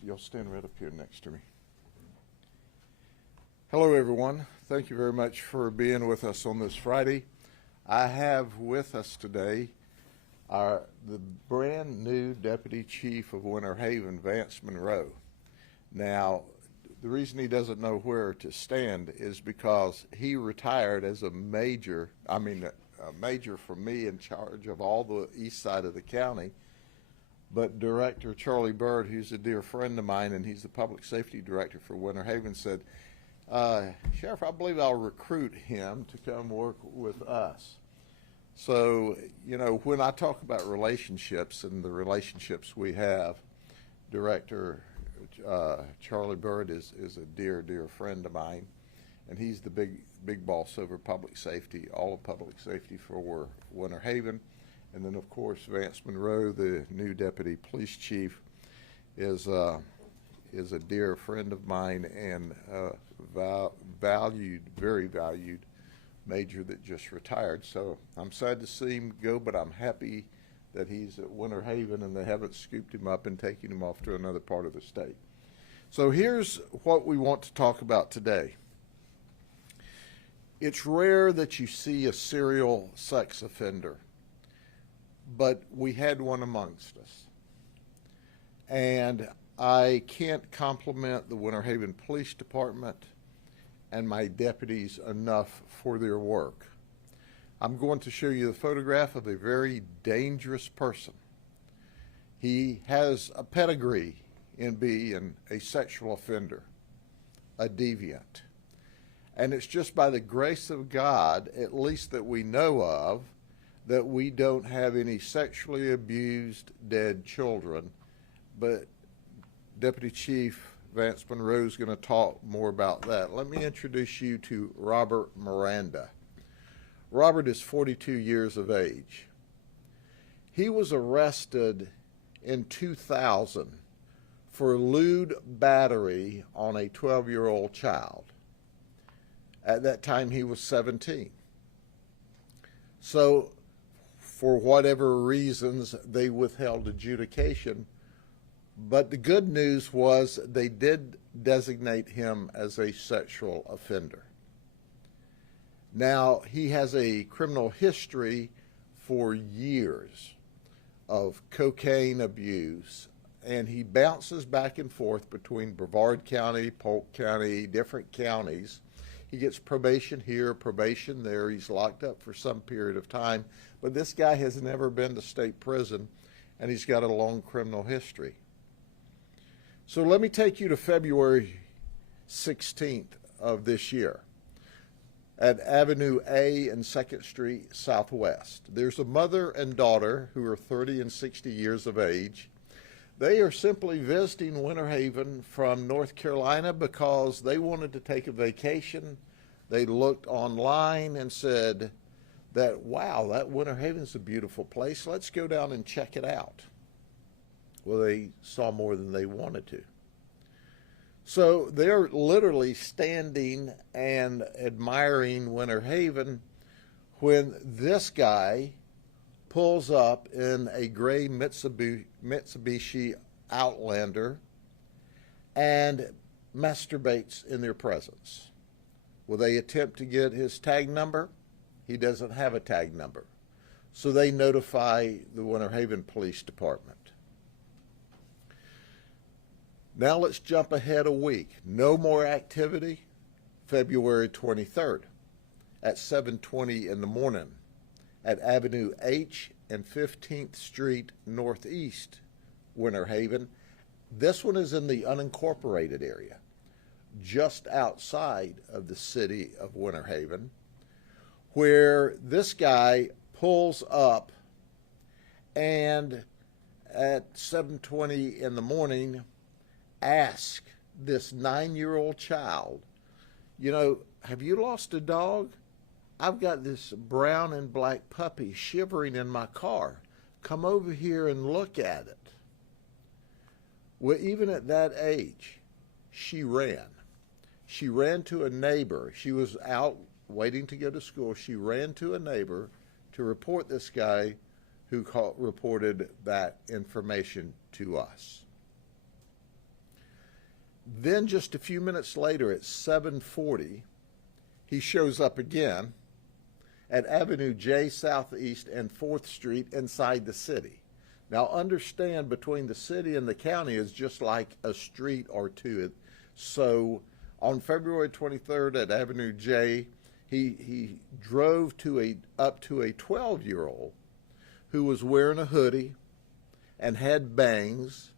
You'll stand right up here next to me. Hello, everyone. Thank you very much for being with us on this Friday. I have with us today the brand new Deputy Chief of Winter Haven, Vance Monroe. Now, the reason he doesn't know where to stand is because he retired as a major for me in charge of all the east side of the county. But Director Charlie Bird, who's a dear friend of mine, and he's the public safety director for Winter Haven, said, Sheriff, I believe I'll recruit him to come work with us. So, you know, when I talk about relationships and the relationships we have, Director Charlie Bird is a dear friend of mine, and he's the big boss over public safety, all of public safety for Winter Haven. And then, of course, Vance Monroe, the new deputy police chief, is a dear friend of mine and very valued major that just retired. So I'm sad to see him go, but I'm happy that he's at Winter Haven and they haven't scooped him up and taken him off to another part of the state. So here's what we want to talk about today. It's rare that you see a serial sex offender, but we had one amongst us. And I can't compliment the Winter Haven Police Department and my deputies enough for their work. I'm going to show you the photograph of a very dangerous person. He has a pedigree in being a sexual offender, a deviant. And it's just by the grace of God, at least that we know of, that we don't have any sexually abused dead children. But Deputy Chief Vance Monroe is going to talk more about that. Let me introduce you to Robert Miranda. Robert is 42 years of age. He was arrested in 2000 for lewd battery on a 12-year-old child. At that time, he was 17. So, for whatever reasons, they withheld adjudication. But the good news was they did designate him as a sexual offender. Now, he has a criminal history for years of cocaine abuse, and he bounces back and forth between Brevard County, Polk County, different counties. He gets probation here, probation there. He's locked up for some period of time, but this guy has never been to state prison, and he's got a long criminal history. So let me take you to February 16th of this year at Avenue A and 2nd Street Southwest. There's a mother and daughter who are 30 and 60 years of age. They are simply visiting Winter Haven from North Carolina because they wanted to take a vacation. They looked online and said that, wow, that Winter Haven's a beautiful place. Let's go down and check it out. Well, they saw more than they wanted to. So they're literally standing and admiring Winter Haven when this guy pulls up in a gray Mitsubishi Outlander and masturbates in their presence. Will they attempt to get his tag number? He doesn't have a tag number. So they notify the Winter Haven Police Department. Now let's jump ahead a week. No more activity. February 23rd at 7:20 in the morning at Avenue H and 15th Street Northeast, Winter Haven. This one is in the unincorporated area, just outside of the city of Winter Haven, where this guy pulls up and at 7:20 in the morning ask this 9-year-old child, you know, have you lost a dog? I've got this brown and black puppy shivering in my car. Come over here and look at it. Well, even at that age, she ran. She ran to a neighbor. She was out waiting to go to school. She ran to a neighbor to report this guy who reported that information to us. Then just a few minutes later at 7:40, he shows up again at Avenue J Southeast and 4th Street inside the city. Now understand, between the city and the county is just like a street or two. So on February 23rd at Avenue J, he drove up to a 12-year-old who was wearing a hoodie and had bangs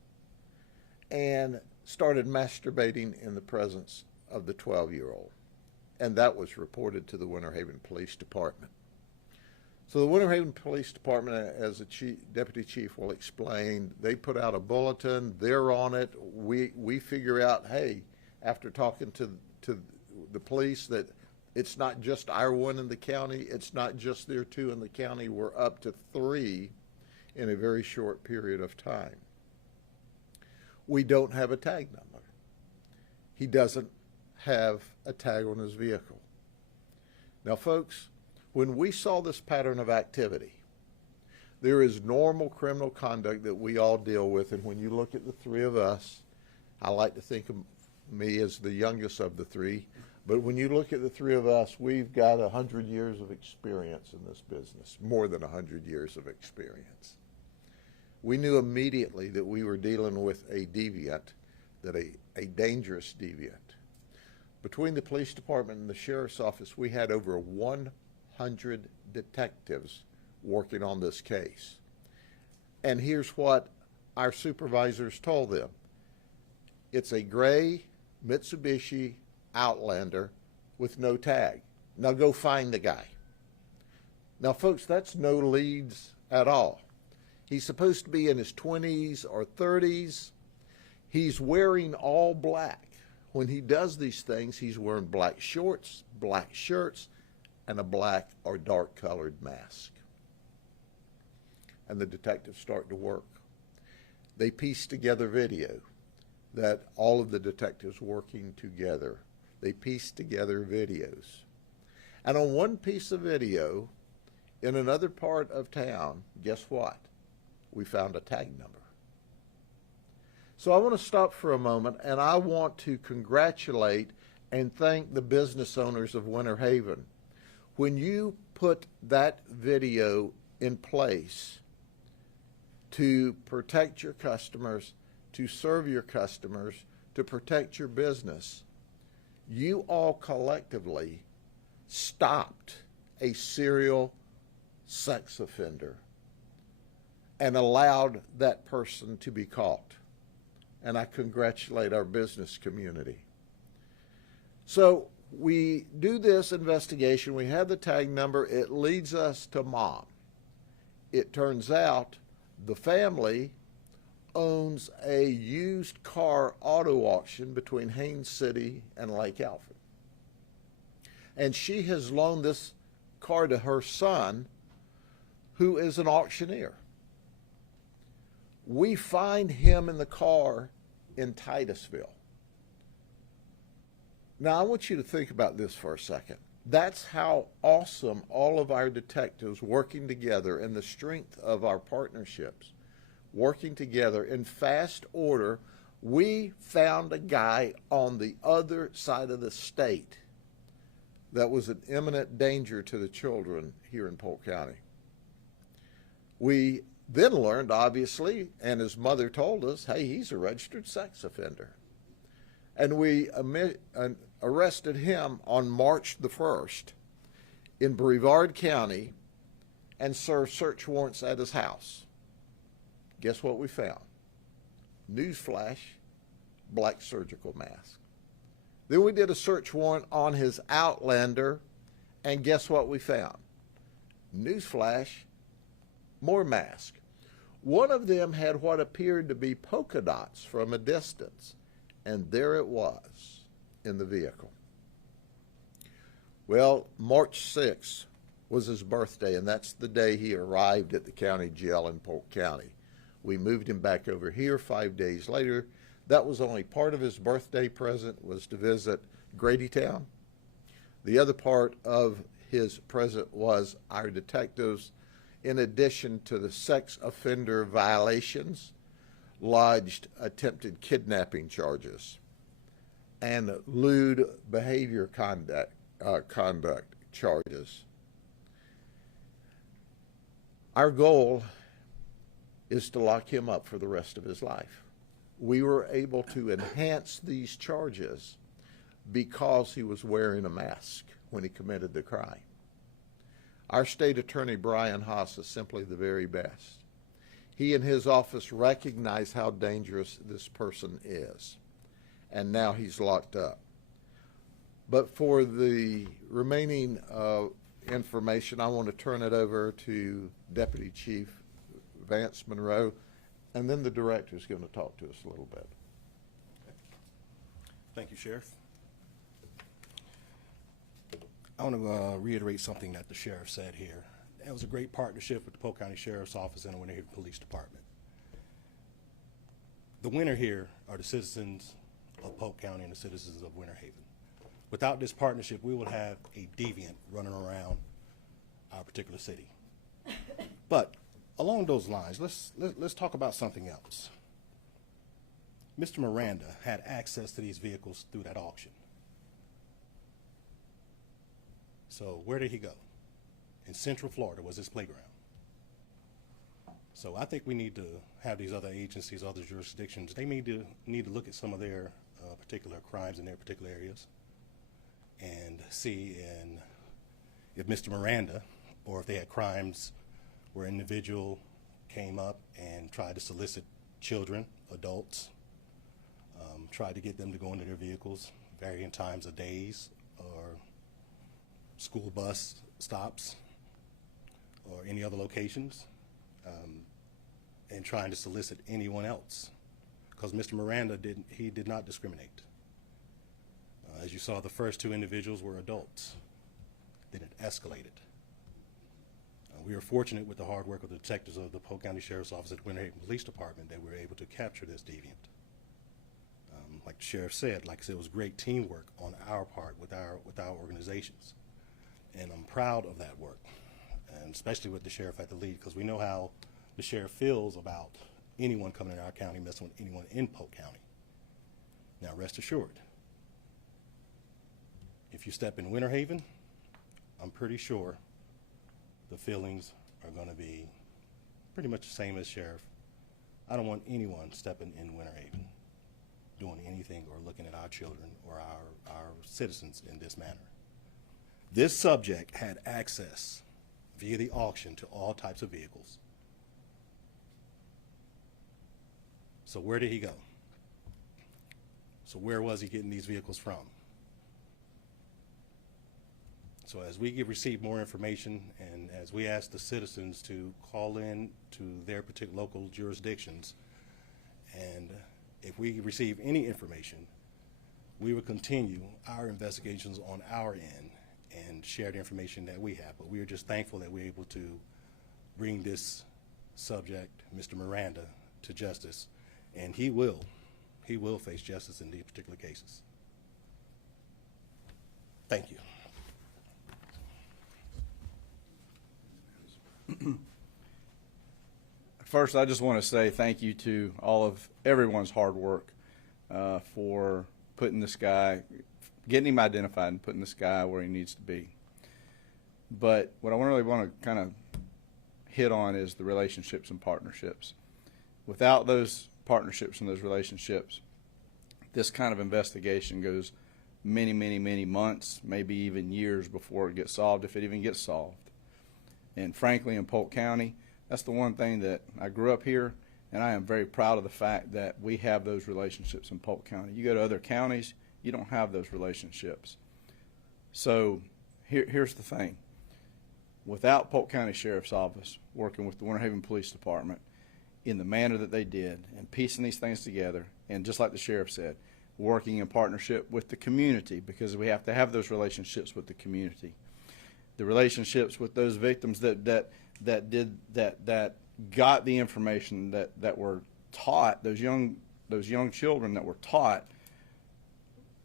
and started masturbating in the presence of the 12-year-old. And that was reported to the Winter Haven Police Department. So the Winter Haven Police Department, as the deputy chief will explain, they put out a bulletin. They're on it. We figure out, hey, after talking to the police, that it's not just our one in the county. It's not just their two in the county. We're up to 3 in a very short period of time. We don't have a tag number. He doesn't have a tag on his vehicle. Now, folks, when we saw this pattern of activity, there is normal criminal conduct that we all deal with, and when you look at the 3 of us, I like to think of me as the youngest of the 3, but when you look at the 3 of us, we've got 100 years of experience in this business, more than 100 years of experience. We knew immediately that we were dealing with a deviant, that a dangerous deviant. Between the police department and the sheriff's office, we had over 100 detectives working on this case. And here's what our supervisors told them. It's a gray Mitsubishi Outlander with no tag. Now go find the guy. Now, folks, that's no leads at all. He's supposed to be in his 20s or 30s. He's wearing all black. When he does these things, he's wearing black shorts, black shirts, and a black or dark colored mask. And the detectives start to work. They piece together video that all of the detectives working together, they piece together videos. And on one piece of video in another part of town, guess what? We found a tag number. So I want to stop for a moment, and I want to congratulate and thank the business owners of Winter Haven. When you put that video in place to protect your customers, to serve your customers, to protect your business, you all collectively stopped a serial sex offender and allowed that person to be caught. And I congratulate our business community. So we do this investigation. We have the tag number. It leads us to Mom. It turns out the family owns a used car auto auction between Haines City and Lake Alfred. And she has loaned this car to her son, who is an auctioneer. We find him in the car in Titusville. Now, I want you to think about this for a second. That's how awesome all of our detectives working together and the strength of our partnerships working together in fast order. We found a guy on the other side of the state that was an imminent danger to the children here in Polk County. We then learned, obviously, and his mother told us, hey, he's a registered sex offender. And we arrested him on March the 1st in Brevard County and served search warrants at his house. Guess what we found? Newsflash, black surgical mask. Then we did a search warrant on his Outlander, and guess what we found? Newsflash, more mask. One of them had what appeared to be polka dots from a distance, and there it was in the vehicle. Well, March 6th was his birthday, and that's the day he arrived at the county jail in Polk County. We moved him back over here 5 days later. That was only part of his birthday present, was to visit Gradytown. The other part of his present was our detectives, in addition to the sex offender violations, lodged attempted kidnapping charges. and lewd behavior conduct charges. Our goal is to lock him up for the rest of his life. We were able to enhance these charges because he was wearing a mask when he committed the crime. Our state attorney, Brian Haas, is simply the very best. He and his office recognize how dangerous this person is, and now he's locked up. But for the remaining information, I want to turn it over to Deputy Chief Vance Monroe, and then the director is going to talk to us a little bit. Thank you, Sheriff. I want to reiterate something that the sheriff said here. It was a great partnership with the Polk County Sheriff's Office and the Winter Haven Police Department. The winner here are the citizens of Polk County and the citizens of Winter Haven. Without this partnership, we would have a deviant running around our particular city. But along those lines, let's talk about something else. Mr. Miranda had access to these vehicles through that auction. So where did he go? In Central Florida was his playground. So I think we need to have these other agencies, other jurisdictions, they need to look at some of their particular crimes in their particular areas and see if Mr. Miranda, or if they had crimes where an individual came up and tried to solicit children, adults, tried to get them to go into their vehicles varying times of days, or school bus stops, or any other locations, and trying to solicit anyone else. Because Mr. Miranda did not discriminate. As you saw, the first two individuals were adults. Then it escalated. We are fortunate with the hard work of the detectives of the Polk County Sheriff's Office at the Winter Haven Police Department that we were able to capture this deviant. Like the sheriff said, like I said, it was great teamwork on our part with our organizations. And I'm proud of that work, and especially with the sheriff at the lead, because we know how the sheriff feels about anyone coming in our county messing with anyone in Polk County. Now rest assured, if you step in Winter Haven, I'm pretty sure the feelings are going to be pretty much the same as sheriff. I don't want anyone stepping in Winter Haven doing anything or looking at our children or our citizens in this manner. This subject had access via the auction to all types of vehicles. So where did he go? So where was he getting these vehicles from? So as we receive more information, and as we ask the citizens to call in to their particular local jurisdictions, and if we receive any information, we will continue our investigations on our end and share the information that we have. But we are just thankful that we're able to bring this subject, Mr. Miranda, to justice, and he will face justice in these particular cases. Thank you. First, I just want to say thank you to all of everyone's hard work for putting this guy, getting him identified and putting this guy where he needs to be. But what I really want to kind of hit on is the relationships and partnerships. Without those partnerships and those relationships, this kind of investigation goes many, many, many months, maybe even years before it gets solved, if it even gets solved. And frankly, in Polk County, that's the one thing that I grew up here, and I am very proud of the fact that we have those relationships in Polk County. You go to other counties, you don't have those relationships. So here's the thing. Without Polk County Sheriff's Office working with the Winter Haven Police Department in the manner that they did and piecing these things together, and just like the sheriff said, working in partnership with the community, because we have to have those relationships with the community. The relationships with those victims that got the information that were taught, those young children that were taught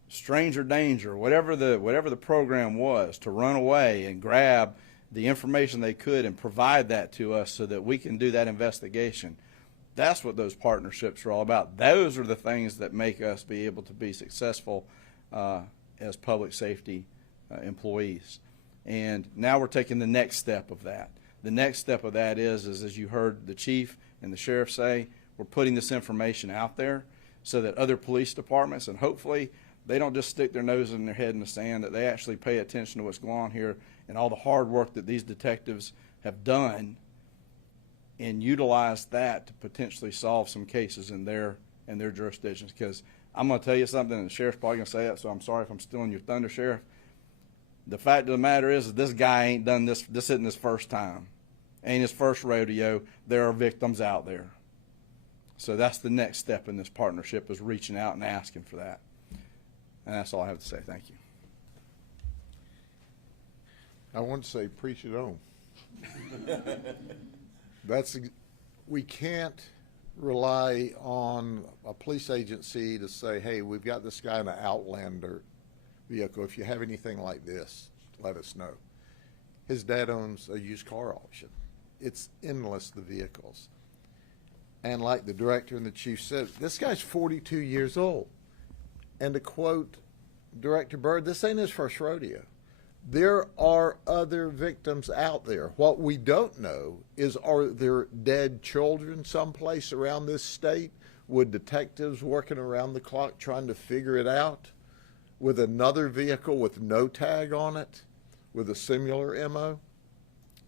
stranger danger, whatever the program was, to run away and grab the information they could and provide that to us so that we can do that investigation. That's what those partnerships are all about. Those are the things that make us be able to be successful as public safety employees. And now we're taking the next step of that. The next step of that is as you heard the chief and the sheriff say, we're putting this information out there so that other police departments, and hopefully they don't just stick their nose in their head in the sand, that they actually pay attention to what's going on here and all the hard work that these detectives have done and utilize that to potentially solve some cases in their jurisdictions. Because I'm going to tell you something, and the sheriff's probably going to say that, so I'm sorry if I'm stealing your thunder, Sheriff. The fact of the matter is that this guy ain't done this. This isn't his first time. Ain't his first rodeo. There are victims out there. So that's the next step in this partnership, is reaching out and asking for that. And that's all I have to say. Thank you. I want to say, preach it on. We can't rely on a police agency to say, hey, we've got this guy in an Outlander vehicle. If you have anything like this, let us know. His dad owns a used car auction. It's endless, the vehicles. And like the director and the chief said, this guy's 42 years old. And to quote Director Byrd, this ain't his first rodeo. There are other victims out there. What we don't know is, are there dead children someplace around this state with detectives working around the clock trying to figure it out with another vehicle with no tag on it, with a similar MO?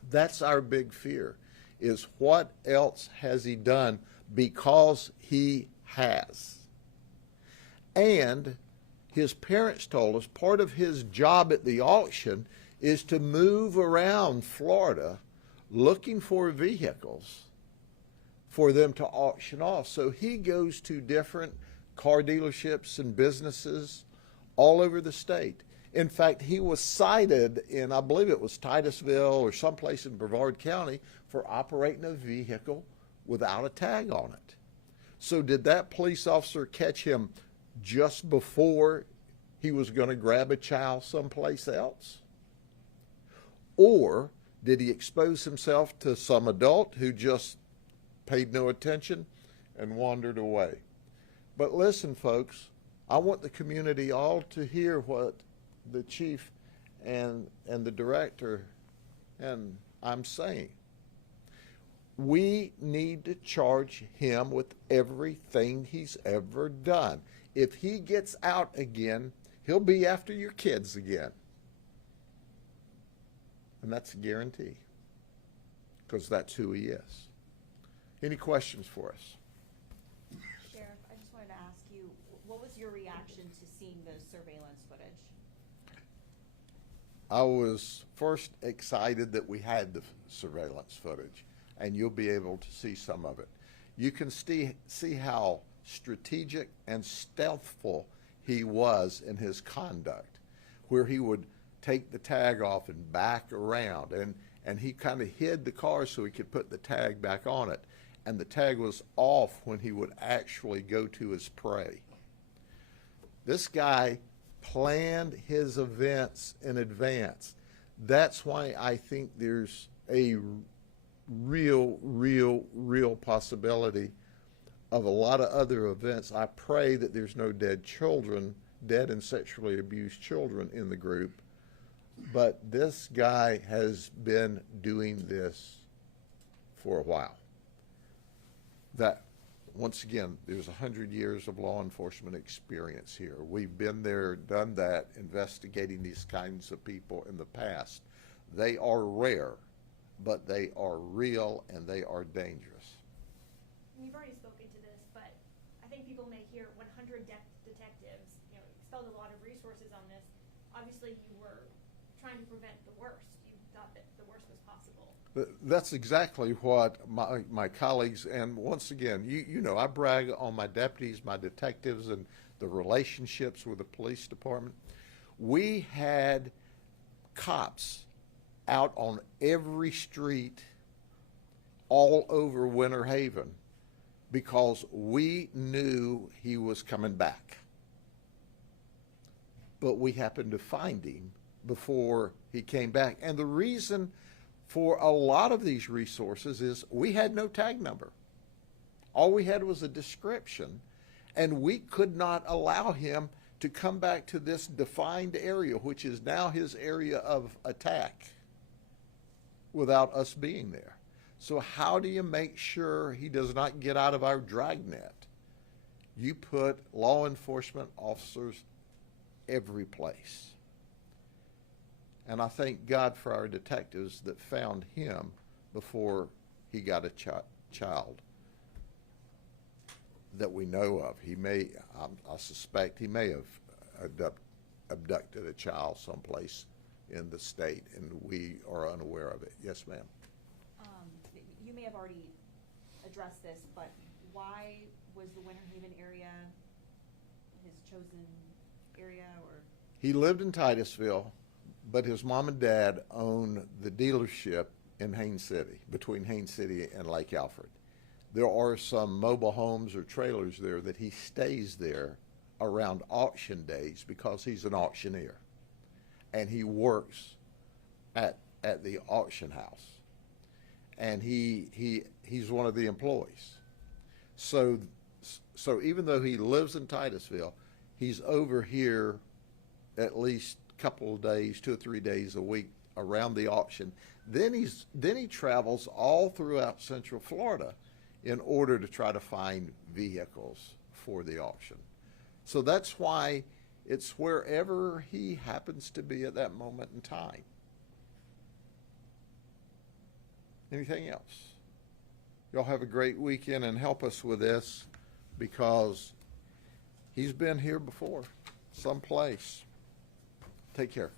That's our big fear, is what else has he done, because he has. And his parents told us part of his job at the auction is to move around Florida looking for vehicles for them to auction off. So he goes to different car dealerships and businesses all over the state. In fact, he was cited in, I believe it was Titusville or someplace in Brevard County, for operating a vehicle without a tag on it. So did that police officer catch him just before he was going to grab a child someplace else? Or did he expose himself to some adult who just paid no attention and wandered away? But listen, folks, I want the community all to hear what the chief and the director and I'm saying. We need to charge him with everything he's ever done. If he gets out again, he'll be after your kids again. And that's a guarantee, because that's who he is. Any questions for us? Sheriff, I just wanted to ask you, what was your reaction to seeing the surveillance footage? I was first excited that we had the surveillance footage, and you'll be able to see some of it. You can see how strategic and stealthful he was in his conduct, where he would take the tag off and back around, and he kind of hid the car so he could put the tag back on it, and the tag was off when he would actually go to his prey. This guy planned his events in advance. That's why I think there's a real possibility of a lot of other events. I pray that there's no dead children, dead and sexually abused children in the group, but this guy has been doing this for a while. That, once again, there's 100 years of law enforcement experience here. We've been there, done that, investigating these kinds of people in the past. They are rare, but they are real and they are dangerous. You've already spoken to this, but I think people may hear 100 detectives, expelled a lot of resources on this. Obviously, you were trying to prevent the worst. You thought that the worst was possible. That's exactly what my colleagues, and once again, you know, I brag on my deputies, my detectives, and the relationships with the police department. We had cops out on every street all over Winter Haven because we knew he was coming back. But we happened to find him before he came back. And the reason for a lot of these resources is we had no tag number. All we had was a description, and we could not allow him to come back to this defined area, which is now his area of attack, without us being there. So how do you make sure he does not get out of our dragnet? You put law enforcement officers every place. And I thank God for our detectives that found him before he got a child that we know of. He may, I suspect he may have abducted a child someplace in the state, and we are unaware of it. Yes, ma'am. You may have already addressed this, but why was the Winter Haven area his chosen area? Or He lived in Titusville, but his mom and dad own the dealership in Haines City, between Haines City and Lake Alfred. There are some mobile homes or trailers there that he stays there around auction days because he's an auctioneer, and he works at the auction house, and he's one of the employees. So even though he lives in Titusville, he's over here at least a couple of days, 2 or 3 days a week around the auction. Then he travels all throughout Central Florida in order to try to find vehicles for the auction. So that's why it's wherever he happens to be at that moment in time. Anything else? Y'all have a great weekend and help us with this, because he's been here before, someplace. Take care.